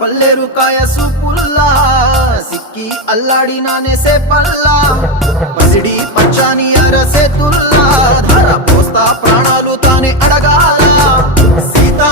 పల్లెరు కాయ సూపుల్లా సిక్కి అల్లాడినానే సే పల్లా పసిడి పచ్చాని అరసే తుల్లా ధార పోస్తా ప్రాణాలు తానే అడగాల సీతా